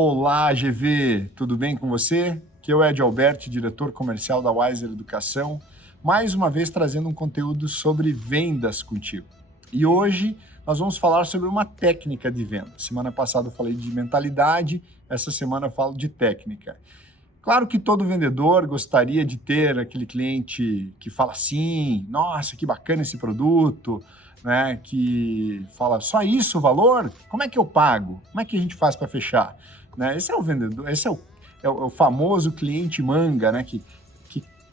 Olá, GV, tudo bem com você? Aqui é o Ed Alberti, diretor comercial da Wiser Educação, mais uma vez trazendo um conteúdo sobre vendas contigo. E hoje nós vamos falar sobre uma técnica de venda. Semana passada eu falei de mentalidade, essa semana eu falo de técnica. Claro que todo vendedor gostaria de ter aquele cliente que fala assim, nossa, que bacana esse produto, né? Que fala, só isso o valor? Como é que eu pago? Como é que a gente faz para fechar? Né? Esse é o vendedor, esse é o famoso cliente manga, né? Que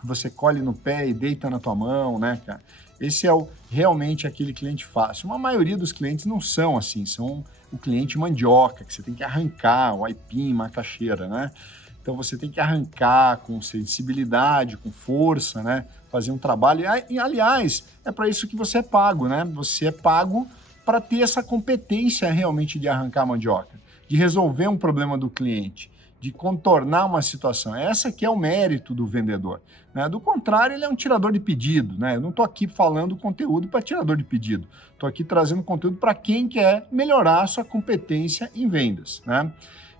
você colhe no pé e deita na tua mão, né, cara? Esse é realmente aquele cliente fácil. Uma maioria dos clientes não são assim, são o cliente mandioca, que você tem que arrancar, o aipim, macaxeira, né? Então você tem que arrancar com sensibilidade, com força, né? Fazer um trabalho. E, aliás, é para isso que você é pago, né? Você é pago para ter essa competência realmente de arrancar a mandioca, de resolver um problema do cliente, de contornar uma situação. Essa que é o mérito do vendedor, né? Do contrário, ele é um tirador de pedido, né? Eu não estou aqui falando conteúdo para tirador de pedido. Estou aqui trazendo conteúdo para quem quer melhorar a sua competência em vendas, né?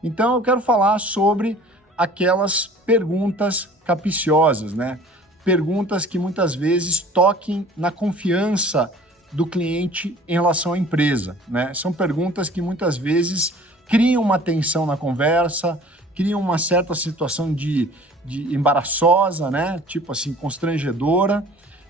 Então eu quero falar sobre aquelas perguntas capciosas, né? Perguntas que muitas vezes toquem na confiança do cliente em relação à empresa, né? São perguntas que muitas vezes criam uma tensão na conversa, criam uma certa situação de embaraçosa, né? Tipo assim, constrangedora,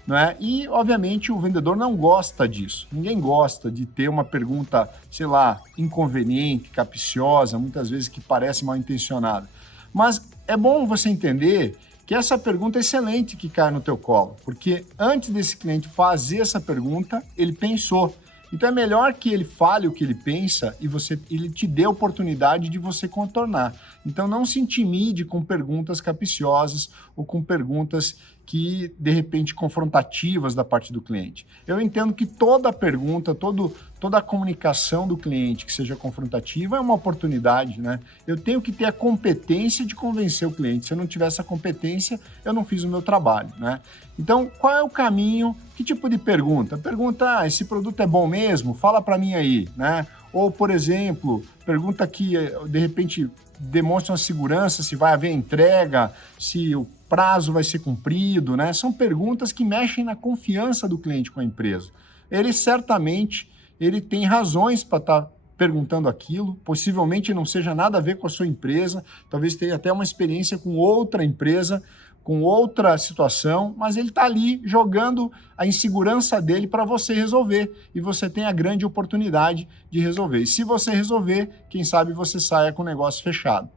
né? E, obviamente, o vendedor não gosta disso. Ninguém gosta de ter uma pergunta, sei lá, inconveniente, capciosa, muitas vezes que parece mal intencionada. Mas é bom você entender que essa pergunta é excelente que cai no teu colo, porque antes desse cliente fazer essa pergunta, ele pensou. Então é melhor que ele fale o que ele pensa e ele te dê a oportunidade de você contornar. Então não se intimide com perguntas capciosas ou com perguntas que, de repente, confrontativas da parte do cliente. Eu entendo que toda pergunta, toda a comunicação do cliente que seja confrontativa é uma oportunidade, né? Eu tenho que ter a competência de convencer o cliente. Se eu não tiver essa competência, eu não fiz o meu trabalho, né? Então, qual é o caminho? Que tipo de pergunta? Pergunta, esse produto é bom mesmo? Fala para mim aí, né? Ou, por exemplo, pergunta que, de repente, demonstra uma segurança, se vai haver entrega, se o prazo vai ser cumprido, né? São perguntas que mexem na confiança do cliente com a empresa. Ele certamente tem razões para estar perguntando aquilo, possivelmente não seja nada a ver com a sua empresa, talvez tenha até uma experiência com outra empresa, com outra situação, mas ele está ali jogando a insegurança dele para você resolver, e você tem a grande oportunidade de resolver. E se você resolver, quem sabe você saia com o negócio fechado.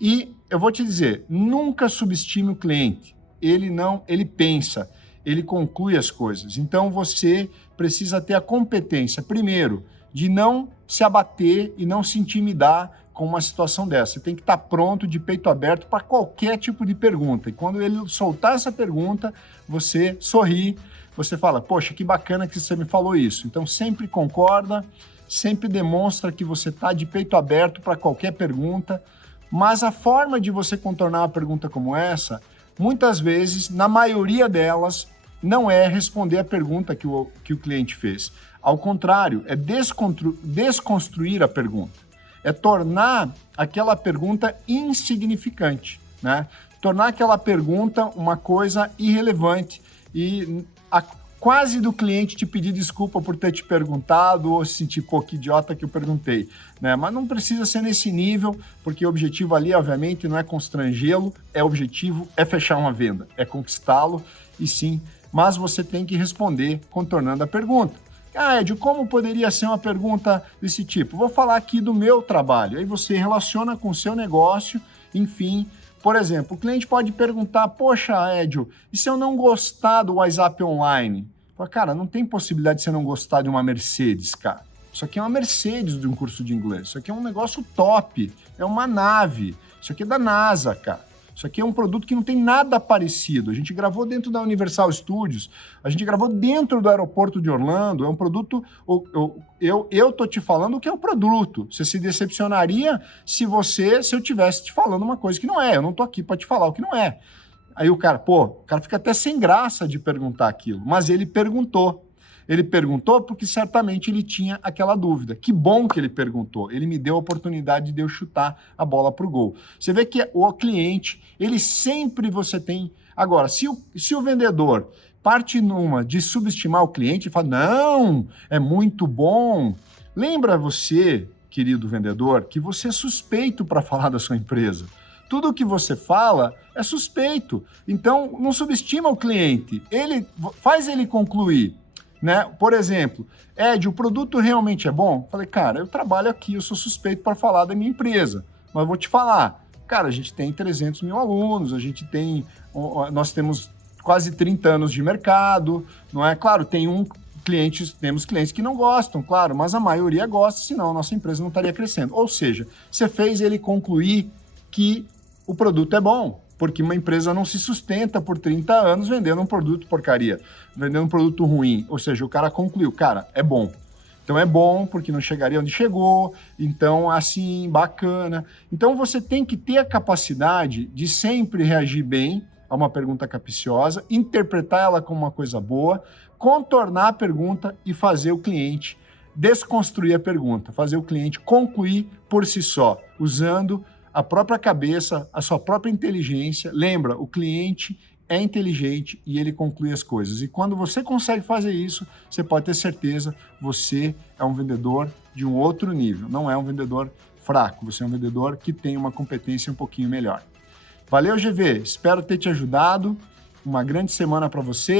E eu vou te dizer, nunca subestime o cliente. Ele pensa, ele conclui as coisas. Então você precisa ter a competência, primeiro, de não se abater e não se intimidar com uma situação dessa. Você tem que estar pronto, de peito aberto, para qualquer tipo de pergunta. E quando ele soltar essa pergunta, você sorri, você fala, poxa, que bacana que você me falou isso. Então sempre concorda, sempre demonstra que você está de peito aberto para qualquer pergunta. Mas a forma de você contornar uma pergunta como essa, muitas vezes, na maioria delas, não é responder a pergunta que o cliente fez. Ao contrário, é desconstruir a pergunta. É tornar aquela pergunta insignificante, né? Tornar aquela pergunta uma coisa irrelevante e quase do cliente te pedir desculpa por ter te perguntado ou se sentir, pô, que idiota que eu perguntei, né? Mas não precisa ser nesse nível, porque o objetivo ali, obviamente, não é constrangê-lo, o objetivo é fechar uma venda, é conquistá-lo, e sim, mas você tem que responder contornando a pergunta. Ah, Ed, como poderia ser uma pergunta desse tipo? Vou falar aqui do meu trabalho. Aí você relaciona com o seu negócio, enfim. Por exemplo, o cliente pode perguntar, poxa, Edio, e se eu não gostar do WhatsApp online? Fala, cara, não tem possibilidade de você não gostar de uma Mercedes, cara. Isso aqui é uma Mercedes de um curso de inglês. Isso aqui é um negócio top. É uma nave. Isso aqui é da NASA, cara. Isso aqui é um produto que não tem nada parecido. A gente gravou dentro da Universal Studios, a gente gravou dentro do aeroporto de Orlando. É um produto... Eu tô te falando o que é o produto. Você se decepcionaria se eu tivesse te falando uma coisa que não é. Eu não tô aqui para te falar o que não é. Aí o cara fica até sem graça de perguntar aquilo, mas ele perguntou. Ele perguntou porque certamente ele tinha aquela dúvida. Que bom que ele perguntou. Ele me deu a oportunidade de eu chutar a bola para o gol. Você vê que o cliente, ele sempre você tem... Agora, se o vendedor parte numa de subestimar o cliente e fala, não, é muito bom. Lembra você, querido vendedor, que você é suspeito para falar da sua empresa. Tudo o que você fala é suspeito. Então, não subestima o cliente. Faz ele concluir. Né? Por exemplo, Ed, o produto realmente é bom? Falei, cara, eu trabalho aqui, eu sou suspeito para falar da minha empresa, mas vou te falar, cara, a gente tem 300 mil alunos, nós temos quase 30 anos de mercado, não é? Claro, temos clientes que não gostam, claro, mas a maioria gosta, senão a nossa empresa não estaria crescendo. Ou seja, você fez ele concluir que o produto é bom, porque uma empresa não se sustenta por 30 anos vendendo um produto porcaria, vendendo um produto ruim. Ou seja, o cara concluiu, cara, é bom. Então é bom porque não chegaria onde chegou, então assim, bacana. Então você tem que ter a capacidade de sempre reagir bem a uma pergunta capciosa, interpretar ela como uma coisa boa, contornar a pergunta e fazer o cliente desconstruir a pergunta, fazer o cliente concluir por si só, usando a própria cabeça, a sua própria inteligência. Lembra, o cliente é inteligente e ele conclui as coisas. E quando você consegue fazer isso, você pode ter certeza, você é um vendedor de um outro nível. Não é um vendedor fraco, você é um vendedor que tem uma competência um pouquinho melhor. Valeu, GV. Espero ter te ajudado. Uma grande semana para você.